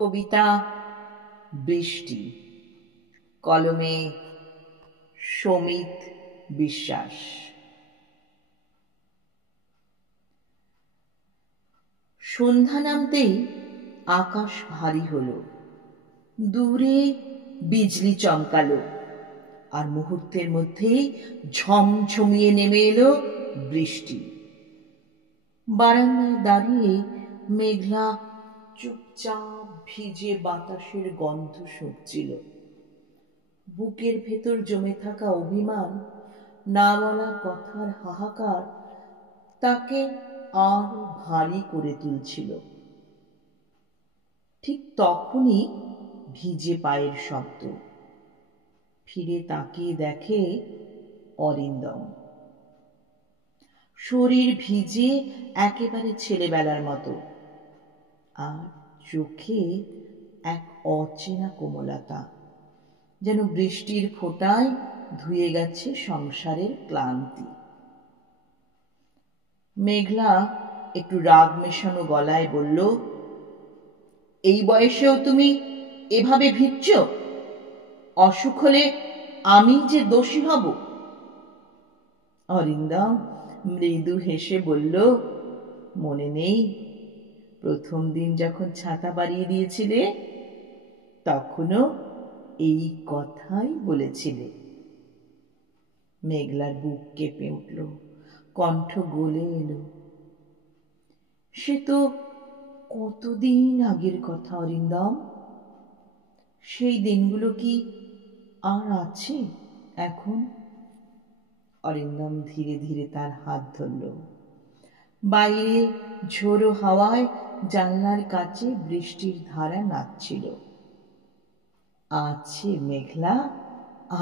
কবিতা বৃষ্টি, কলমে সমিত বিশ্বাস। সন্ধ্যা নামতেই আকাশ ভারী হলো, দূরে বিজলি চমকালো, আর মুহূর্তের মধ্যেই ঝমঝমিয়ে নেমে এলো বৃষ্টি। বারান্দায় দাঁড়িয়ে মেঘলা চুপচাপ ভিজে বাতাসের গন্ধ শুঁকছিল। বুকের ভেতর জমে থাকা অভিমান, না বলা কথার হাহাকার তাকে আরো ভারী করে তুলছিল। ঠিক তখনই ভিজে পায়ের শব্দ। ফিরে তাকিয়ে দেখে অরিন্দম। শরীর ভিজে একেবারে ছেলেবেলার মতো, আর চোখে এক অচেনা কোমলতা, যেন বৃষ্টির ফোঁটায় ধুয়ে গেছে সংসারের ক্লান্তি। মেঘলা একটু রাগ মেশানো গলায় বলল, এই বয়সেও তুমি এভাবে ভিজছ? অসুখ হলে আমি যে দোষী হব? অরিন্দম মৃদু হেসে বলল, মনে নেই প্রথম দিন যখন ছাতা বাড়িয়ে দিয়েছিলে, তখনও এই কথাই বলেছিলে। মেঘলার বুক কেঁপে উঠল, কণ্ঠ গলে এলো। সে তো কতদিন আগের কথা অরিন্দম। সেই দিনগুলো কি আর আছে এখন? অরিন্দম ধীরে ধীরে তার হাত ধরল। বাইরে ঝোড়ো হাওয়ায় জানলার কাছে বৃষ্টির ধারা নাচছিল। আছে মেঘলা,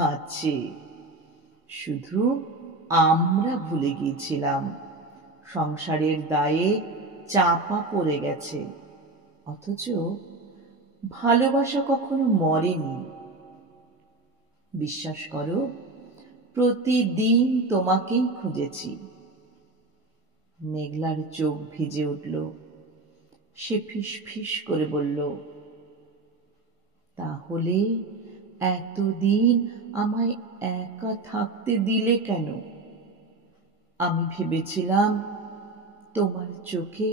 আছে। শুধু আমরা ভুলে গিয়েছিলাম। সংসারের দায়ে চাপা পড়ে গেছে, অথচ ভালোবাসা কখনো মরেনি। বিশ্বাস করো, প্রতিদিন তোমাকেই খুঁজেছি। মেঘলার চোখ ভিজে উঠল। সে ফিস ফিস করে বলল, তাহলে এতদিন আমায় একা থাকতে দিলে কেন? আমি ভেবেছিলাম তোমার চোখে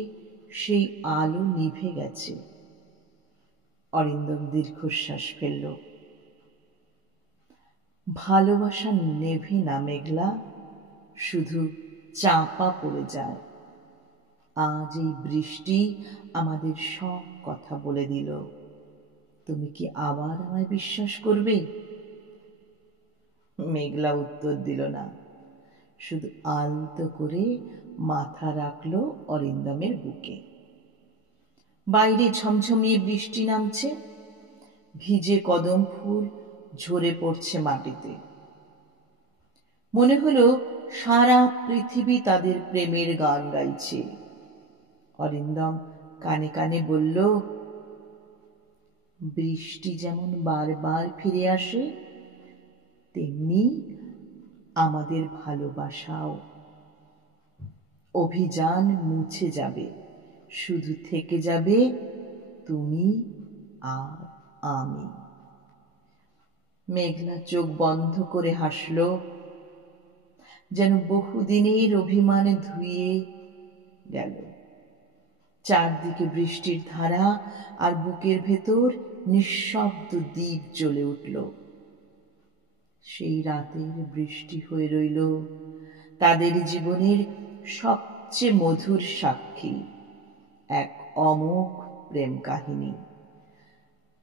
সেই আলো নিভে গেছে। অরিন্দম দীর্ঘশ্বাস ফেলল। ভালোবাসা নেভে না মেঘলা, শুধু চাপা পড়ে যায়। আজ এই বৃষ্টি আমাদের সব কথা বলে দিল। তুমি কি আবার আমায় বিশ্বাস করবে? মেঘলা উত্তর দিল না, শুধু আলতো করে মাথা রাখল অরিন্দমের বুকে। বাইরে ঝমঝমিয়ে বৃষ্টি নামছে, ভিজে কদম ফুল ঝরে পড়ছে মাটিতে। মনে হলো সারা পৃথিবী তাদের প্রেমের গান গাইছে। অরিন্দম কানে কানে বলল, বৃষ্টি যেমন বারবার ফিরে আসে, তেমনি আমাদের ভালোবাসাও। অভিযান মুছে যাবে, শুধু থেকে যাবে তুমি আর আমি। মেঘলা চোখ বন্ধ করে হাসল, যেন বহুদিনের অভিমানে ধুয়ে গেল। চারদিকে বৃষ্টির ধারা, আর বুকের ভেতর নিঃশব্দ দ্বীপ জ্বলে উঠল। সেই রাতের বৃষ্টি হয়ে রইল তাদের জীবনের সবচেয়ে মধুর সাক্ষী, এক অমোঘ প্রেম কাহিনী,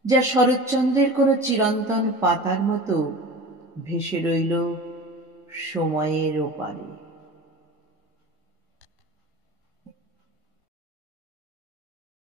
যা শরৎচন্দ্রের কোনো চিরন্তন পাতার মতো ভেসে রইল সময়ের ওপারে।